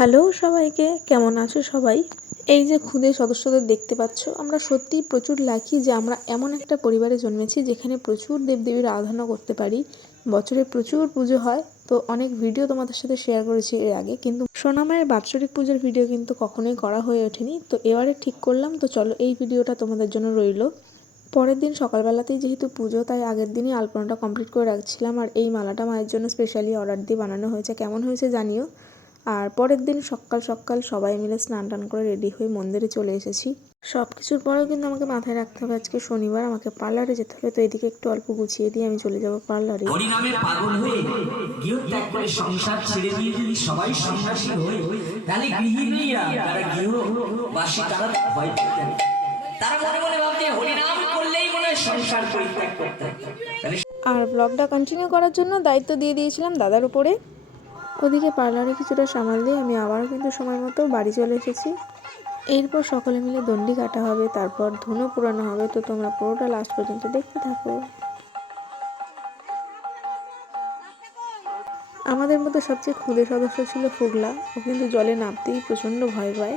Hello সবাইকে, কেমন আছো সবাই? এই যে খুদে সদস্যদের দেখতে পাচ্ছ, আমরা সত্যিই প্রচুর লাকি যে আমরা এমন একটা পরিবারে জন্মেছি যেখানে প্রচুর দেবদেবীর আরাধনা করতে পারি, বছরে প্রচুর পুজো হয়। তো অনেক ভিডিও তোমাদের সাথে শেয়ার করেছি এর আগে, কিন্তু সোনামায়ের বাৎসরিক পুজোর ভিডিও কিন্তু কখনোই করা হয়ে ওঠেনি। তো এবারে ঠিক করলাম, তো চলো এই ভিডিওটা তোমাদের জন্য রইল। পরের দিন সকালবেলাতেই যেহেতু পুজো, তাই আগের দিনই আলপনাটা কমপ্লিট করে রাখছিলাম, আর এই মালাটা মায়ের জন্য স্পেশালি অর্ডার দিয়ে বানানো হয়েছে। কেমন হয়েছে জানিও? আর পরের দিন সকাল সকাল সবাই মিলে স্নান টান করে রেডি হয়ে মন্দিরে চলে এসেছি। সব কিছুর পরেও কিন্তু আমাকে মাথায় রাখতে হবে আজকে শনিবার আমাকে পার্লারে যেতে হবে তো এদিকে একটু অল্প গুছিয়ে দিয়ে আমি চলে যাব পার্লারে। হরিনামে পাগল হয়ে গৃহত্যাগ করে সংসার ছেড়ে দিয়ে যদি সবাই সন্ন্যাসী হয়ে তাহলে গৃহিণীরা তারা গৃহবাসী তারা ভয় পেতেন তারা মনে মনে ভাবতে হরিনাম করলেই মনে হয় সংসার পরিত্যাগ করতে আর ব্লগটা কন্টিনিউ করার জন্য দায়িত্ব দিয়ে দিয়েছিলাম দাদার উপরে। ওদিকে পার্লারে কিছুটা সামাল দিয়ে আমি আবারও কিন্তু সময় মতো বাড়ি চলে এসেছি। এরপর সকলে মিলে দণ্ডি কাটা হবে, তারপর ধুনো পুরানো হবে, তো তোমরা পুরোটা লাস্ট পর্যন্ত দেখতে থাকো। আমাদের মধ্যে সবচেয়ে ক্ষুদে সদস্য ছিল ফুগলা। ও কিন্তু জলে নামতেই প্রচণ্ড ভয় পায়।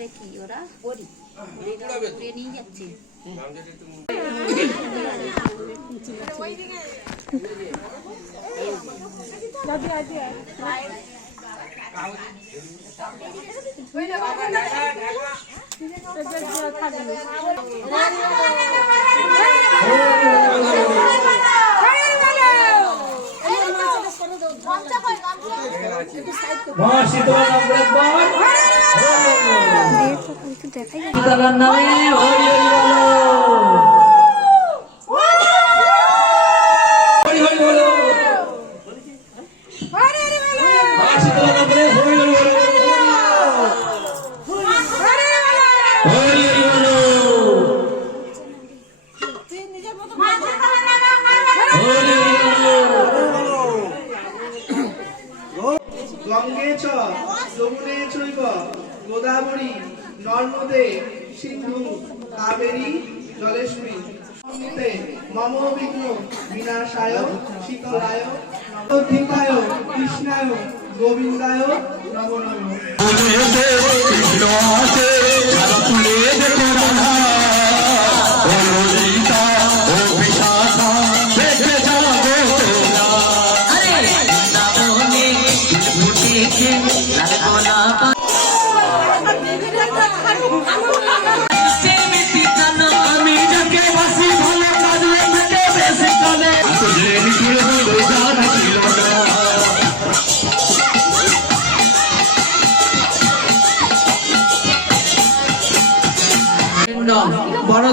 উপরে কি ওরা? পরি উপরে নিয়ে যাচ্ছে। নবরত্ন দেখাই বলো গঙ্গে চ যমুনে চৈব গোদাবরী নর্মদে সিন্ধু কাবেরী জলেশ্বরী সংগীতে মম বিঘ্ন বিনাশায় শীতলায় অধিকায় কৃষ্ণায় গোবিন্দায় নম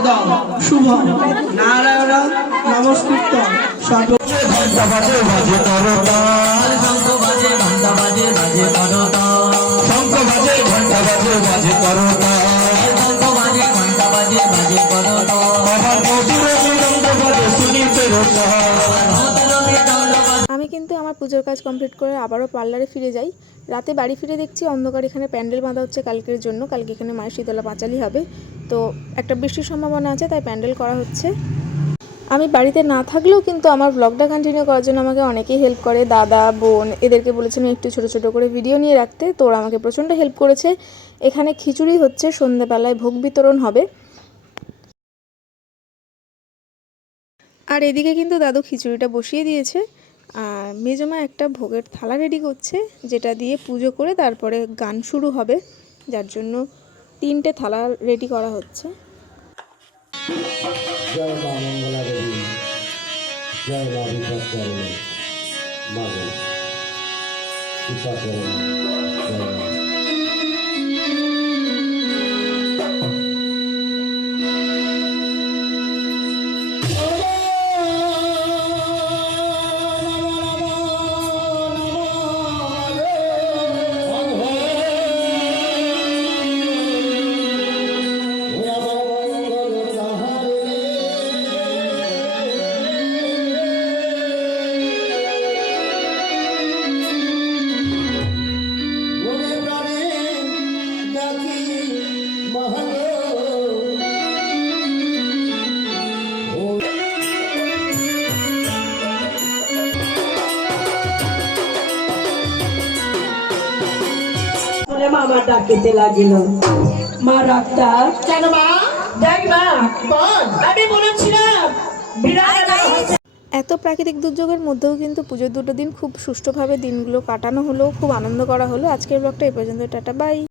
বরদম শুভ নারায়ণ নমস্কৃত। সর্ব শঙ্খ বাজে পুজোর কাজ কমপ্লিট করে আবারও পার্লারে ফিরে যাই। রাতে বাড়ি ফিরে দেখছি অন্ধকার, এখানে প্যান্ডেল বাঁধা হচ্ছে কালকের জন্য। কালকে এখানে মায়ের শীতলা পাঁচালি হবে। তো একটা বৃষ্টির সম্ভাবনা আছে, তাই প্যান্ডেল করা হচ্ছে। আমি বাড়িতে না থাকলেও কিন্তু আমার ব্লগটা কন্টিনিউ করার জন্য আমাকে অনেকেই হেল্প করে। দাদা, বোন, এদেরকে বলেছিলাম একটু ছোটো ছোটো করে ভিডিও নিয়ে রাখতে। তো ওরা আমাকে প্রচণ্ড হেল্প করেছে। এখানে খিচুড়ি হচ্ছে, সন্ধেবেলায় ভোগ বিতরণ হবে। আর এদিকে কিন্তু দাদু খিচুড়িটা বসিয়ে দিয়েছে। মেজমা একটা ভোগের থালা রেডি করছে, যেটা দিয়ে পুজো করে তারপরে গান শুরু হবে, যার জন্য তিনটে থালা রেডি করা হচ্ছে। জয় মা মঙ্গলা দেবী জয় মা মা। ডাকিতে লাগিল। মা ডাক্তার কেন মা? দেখ মা কোন আমি বলেছিলাম বিরাট এত প্রাকৃতিক দুর্যোগের মধ্যেও কিন্তু পুজোর দুটো দিন খুব সুষ্ঠুভাবে দিনগুলো কাটানো হলো খুব আনন্দ করা হলো। আজকের ব্লগটা এই পর্যন্ত টাটা বাই।